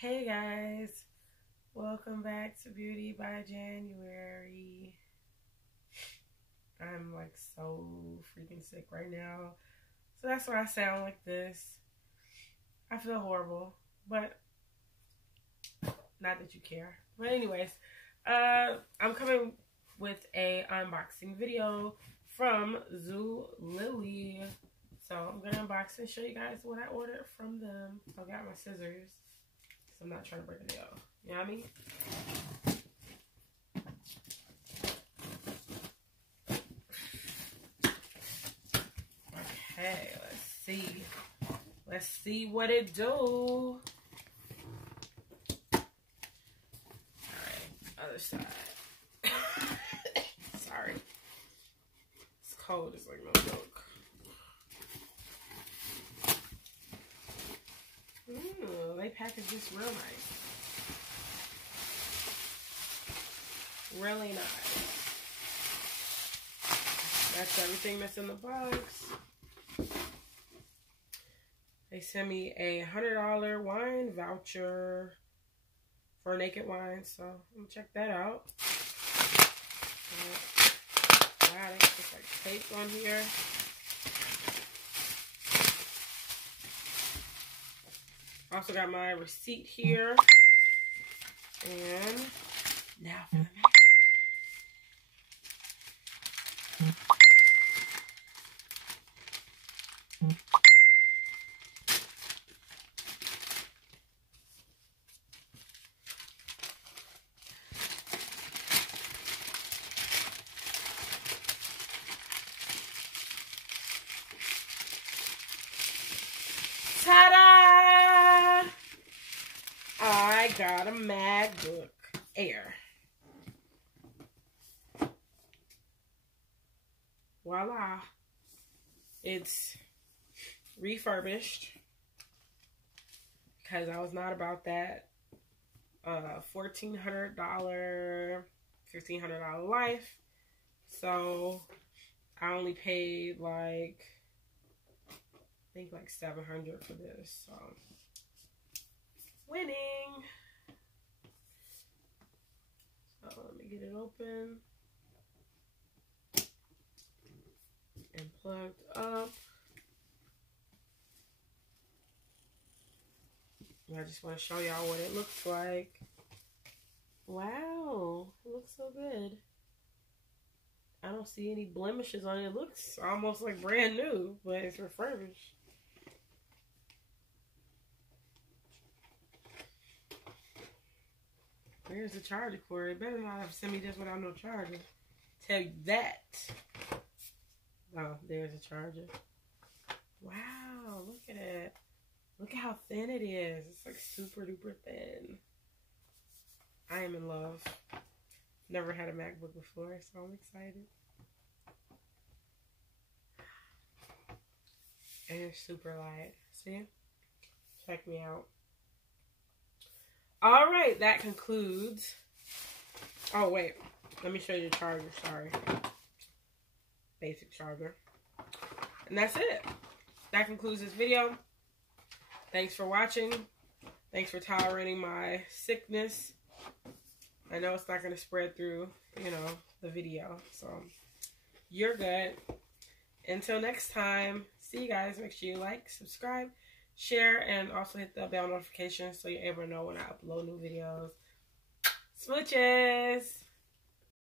Hey guys, welcome back to Beauty by January. I'm like so freaking sick right now, so that's why I sound like this. I feel horrible, but not that you care. But anyways, I'm coming with a unboxing video from Zulily. So I'm gonna unbox and show you guys what I ordered from them. I got my scissors. I'm not trying to break it out. You know what I mean? Okay, let's see. Let's see what it do. Alright, other side. Sorry. It's cold, it's like no joke. They package this real nice. Really nice. That's everything that's in the box. They sent me a $100 wine voucher for Naked Wine, so I'm gonna check that out. Wow, they got this like tape on here. Also got my receipt here. And now for the magic. Ta-da! I got a Macbook Air. Voila. It's refurbished because I was not about that $1,400, $1,500 life. So I only paid like, I think like $700 for this. So winning. So let me get it open and plugged up. And I just want to show y'all what it looks like. Wow, it looks so good. I don't see any blemishes on it. It looks almost like brand new, but it's refurbished. Where's the charger cord? It better not have sent me this without no charger. Tell you that. Oh, there's a charger. Wow, look at it. Look at how thin it is. It's like super duper thin. I am in love. Never had a MacBook before, so I'm excited. And it's super light. See? Check me out. Alright, that concludes. Oh, wait. Let me show you the charger. Sorry. Basic charger. And that's it. That concludes this video. Thanks for watching. Thanks for tolerating my sickness. I know it's not going to spread through, you know, the video. So, you're good. Until next time, see you guys. Make sure you like, subscribe, share, and also hit the bell notification so you're able to know when I upload new videos. Smooches!